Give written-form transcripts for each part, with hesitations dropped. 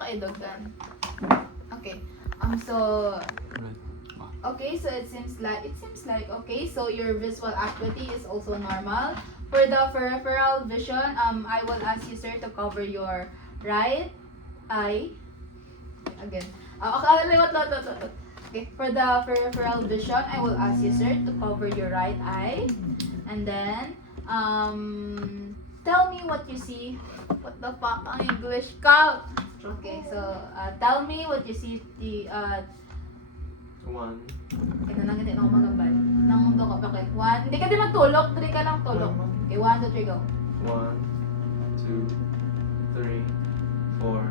kaidogan. Okay. So okay, so it seems like okay, so your visual acuity is also normal. For the peripheral vision, I will ask you sir to cover your right eye. Again. Okay, for the peripheral vision, I will ask you sir to cover your right eye. And then tell me what you see. What the fuck ang English ka? Okay, so tell me what you see the One. Kaya nang hindi na ako magambal. Nang mundo ka, bakit? One, hindi ka din magtulog, hindi ka lang tulog. Okay, 1, 2, 3, go. 1, 2, 3, 4,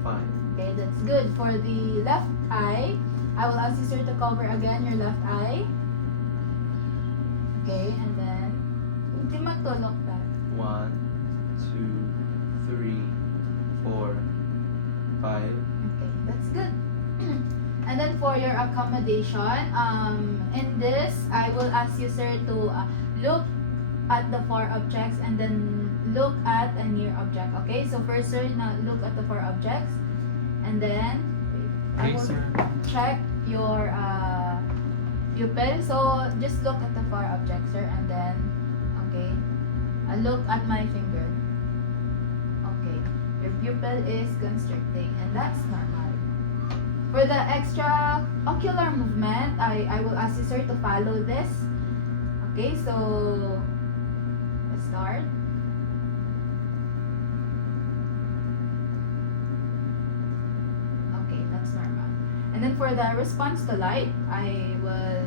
5. Okay, that's good. For the left eye, I will ask you sir to cover again your left eye. Okay, and then, hindi magtulog ka. 1, 2, 3, 4, 5. Okay, that's good. And then for your accommodation, in this, I will ask you sir to look at the 4 objects and then look at a near object. Okay, so first sir, now look at the 4 objects, and then I will check your pupil. So just look at the 4 objects sir, and then okay, look at my finger. Okay, your pupil is constricting, and that's normal. For the extra ocular movement, I will ask you sir to follow this. Okay, so let's start. Okay, that's normal. And then for the response to light, I will...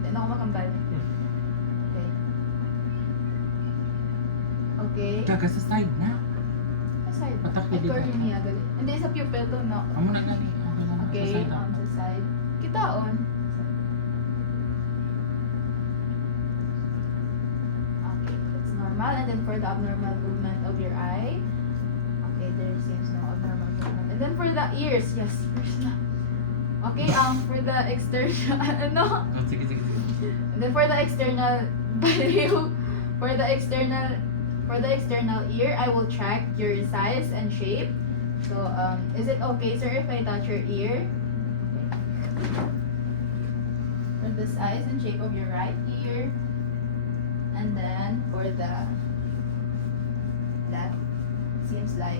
Hindi na ako makambal. Okay. Okay. Tsaka sa side na. Side. Patak na Ay, dito. cornea gali. Hindi sa pupil to, no? Amo na gani. Okay, on the side. Kita on. Okay, that's normal. And then for the abnormal movement of your eye, okay, there seems no abnormal movement. And then for the ears, yes, ears na. Okay, for the external, ano? Oh, sige. And then for the external value, for the external ear, I will check your size and shape. So, is it okay, sir, if I touch your ear? Okay. For the size and shape of your right ear, and then for that seems like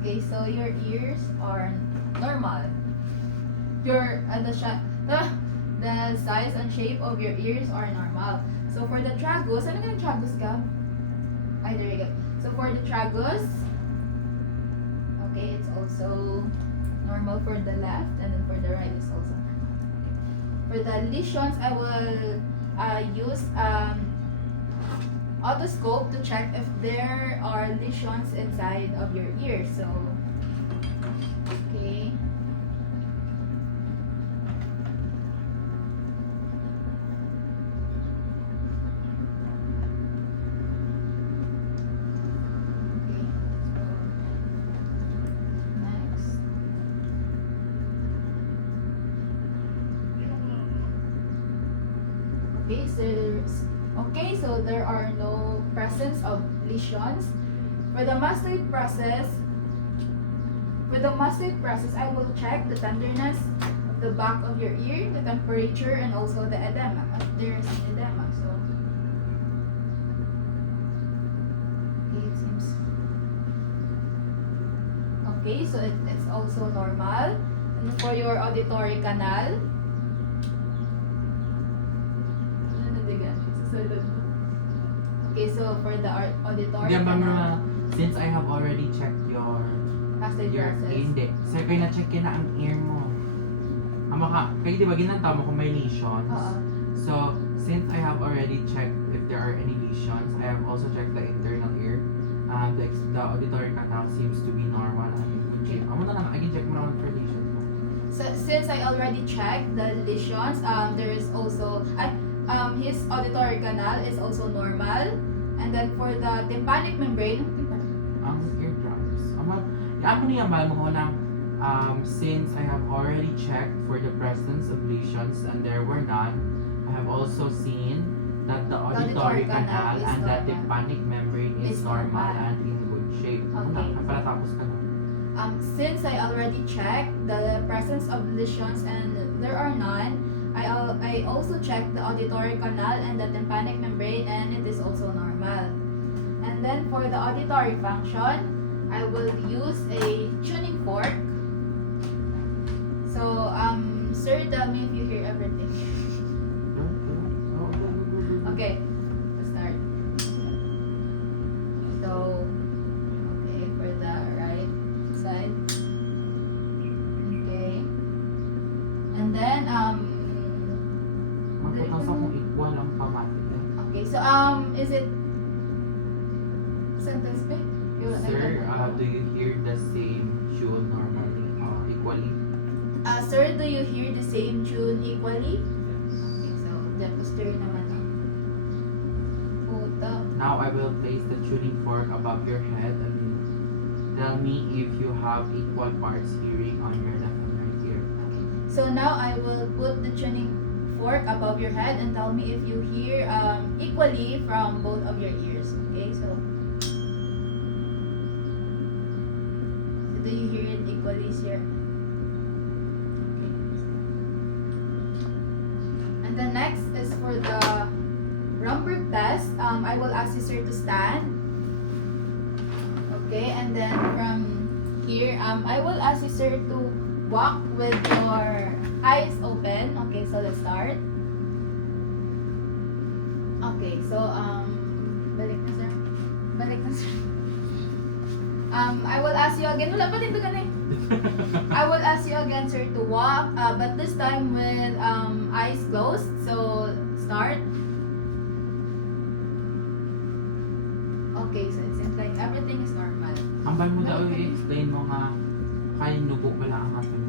okay. So your ears are normal. Your the size and shape of your ears are normal. So for the tragus, ano yung tragus ka? Ay, there you go. So for the tragus, okay, it's also normal for the left, and then for the right is also normal. For the lesions, I will use otoscope to check if there are lesions inside of your ear. So, okay. Okay, so there are no presence of lesions. For the mastoid process, I will check the tenderness of the back of your ear, the temperature, and also the edema. If there is an edema, so okay, it seems okay. So it's also normal. And for your auditory canal. Okay, so for the auditory canal, since I have already checked your mastoid process. hindi. Sir, kayo na-check na ang ear mo. Kayo di ba ginantaw mo kung may lesions? So, since I have already checked if there are any lesions, I have also checked the internal ear. The auditory canal seems to be normal and in good shape. Amo na lang, I can check mo naman for lesions mo. So, since I already checked the lesions, there is also his auditory canal is also normal. And then for the tympanic membrane, Eardrums. Amo niya ba mo nang since I have already checked for the presence of lesions and there were none, I have also seen that the auditory canal and the tympanic membrane is normal and in good shape. Okay. Para tapos ka na. since I already checked the presence of lesions and there are none, I also checked the auditory canal and the tympanic membrane, and it is also normal. And then for the auditory function, I will use a tuning fork. So, sir, tell me if you hear everything. Okay, let's start. So, okay, for the right side. Okay. And then, Magputas akong equal ang pamatik. okay, so, is it sentence B? Sir, do you hear the same tune normally, equally? Sir, do you hear the same tune equally? Yes. Okay, so, depositor naman ang puta. Now I will place the tuning fork above your head and tell me if you have equal parts hearing on your left and right ear. Okay. So now I will put the tuning fork above your head and tell me if you hear equally from both of your ears. Okay, so do you hear it equally, sir? Okay. And then next is for the Romberg test. I will ask you, sir, to stand. Okay, and then from here, I will ask you, sir, to walk with your eyes open. Okay, so let's start. Okay, so balik na, sir. Balik na, sir. I will ask you again. Wala pa din doon eh. I will ask you again, sir, to walk, but this time with eyes closed. So start. Okay, so it seems like everything is normal. Ambal mo daw i-explain mo nga kay nubo wala ang ating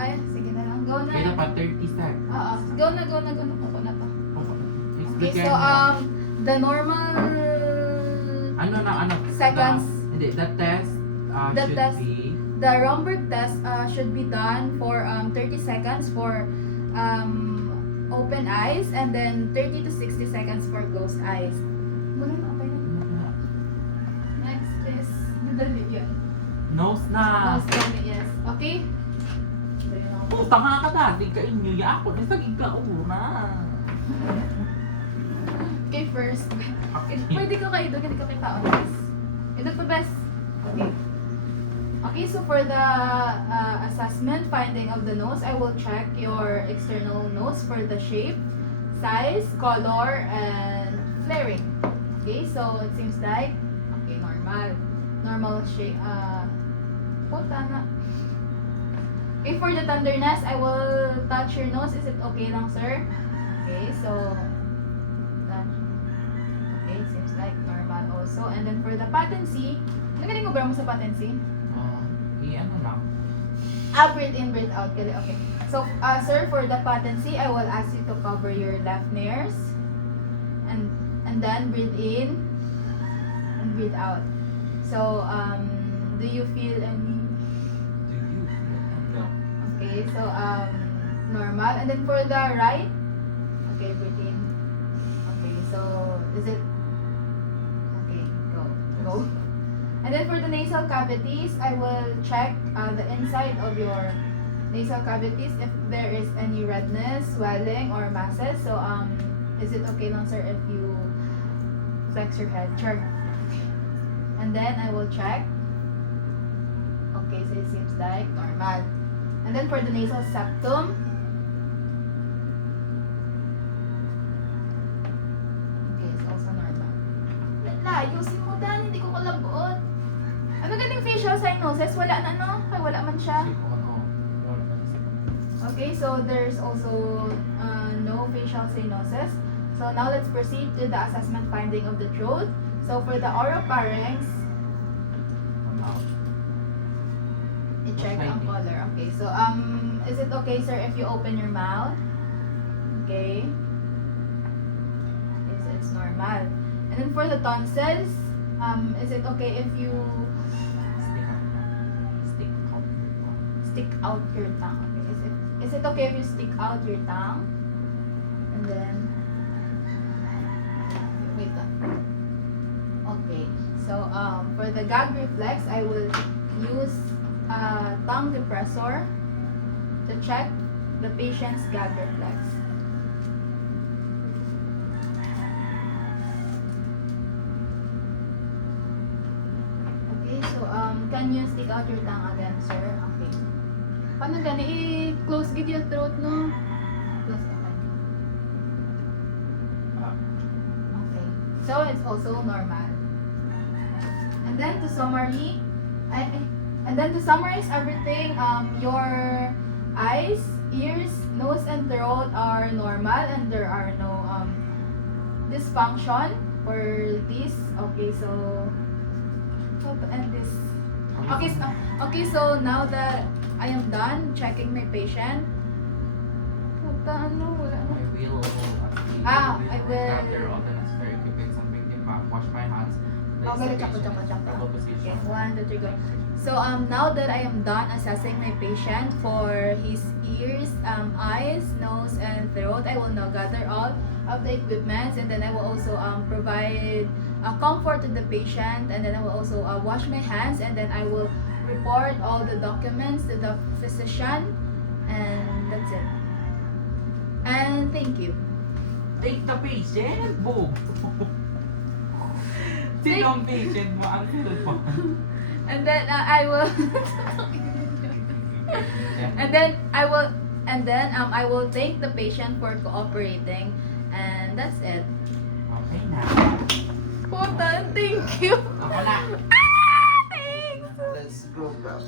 Ay, sige na lang. Go na. Kaya dapat 30 seconds. Oo. Go na. Ako na to. Okay, Explain so mo. the normal Ano? seconds, The test The should test. be the Romberg test should be done for 30 seconds for open eyes and then 30 to 60 seconds for closed eyes. Muna na, okay na. Next is madali yan. nose na. Closed eye, yes. Okay? Puta nga ka dati ka inyo. Ya ako na sagig ka una. Okay, first. Okay. Pwede ko kayo doon, hindi ko kita honest. Ito pa best. Okay. Okay, so for the assessment finding of the nose, I will check your external nose for the shape, size, color, and flaring. Okay, so it seems like, okay, normal. Normal shape, puta na. Okay, for the tenderness, I will touch your nose. Is it okay lang, sir? Okay, so, touch. Okay, it seems like normal also. And then for the patency, nagaling ko ba mo sa patency? Ano lang. Breathe in, breathe out. Okay. So, sir, for the patency, I will ask you to cover your left nares. And then breathe in and breathe out. So, do you feel any? Do you? No. Okay, so, normal. And then for the right, okay, breathe in. Okay, so, is it? Okay, go. And then for the nasal cavities, I will check the inside of your nasal cavities if there is any redness, swelling, or masses. So, is it okay lang, sir, if you flex your head? Sure. And then I will check. Okay, so it seems like normal. And then for the nasal septum, okay, it's also normal. Ayusin mo dan, hindi ko kalabuot. Ano galing facial cyanosis? Wala na, no? Ay, wala man siya. Okay, so there's also no facial cyanosis. So now let's proceed to the assessment finding of the throat. So for the oropharynx, i-check ang color. Okay, so is it okay, sir, if you open your mouth? Okay. It's normal. And then for the tonsils, is it okay if you stick out your tongue? Okay. Is it okay if you stick out your tongue? And then wait lang. Okay. So for the gag reflex, I will use tongue depressor to check the patient's gag reflex. Okay, so can you stick out your tongue again, sir? Okay. Paano gani? I-close gid yung throat, no? Close okay. Okay. So it's also normal. And then to summarize everything, your eyes, ears, nose, and throat are normal, and there are no dysfunction for this. Okay, so how to end this? Okay, so now that I am done checking my patient, I will I will- gather all the necessary equipment, something wash my hands. place Okay, the chop, patient chop, in chop, comfortable chop. position. Okay, 1, 2, 3, go. So now that I am done assessing my patient for his ears, eyes, nose, and throat, I will now gather all of the equipment, and then I will also provide comfort to the patient, and then I will also wash my hands, and then I will report all the documents to the physician, and that's it. And thank you. Take the patient, Bob! Sinong patient mo? Ang sunod po. And then I will and then I will thank the patient for cooperating, and that's it. Okay na. Puta, thank you. Ako na. Thanks. Let's go back.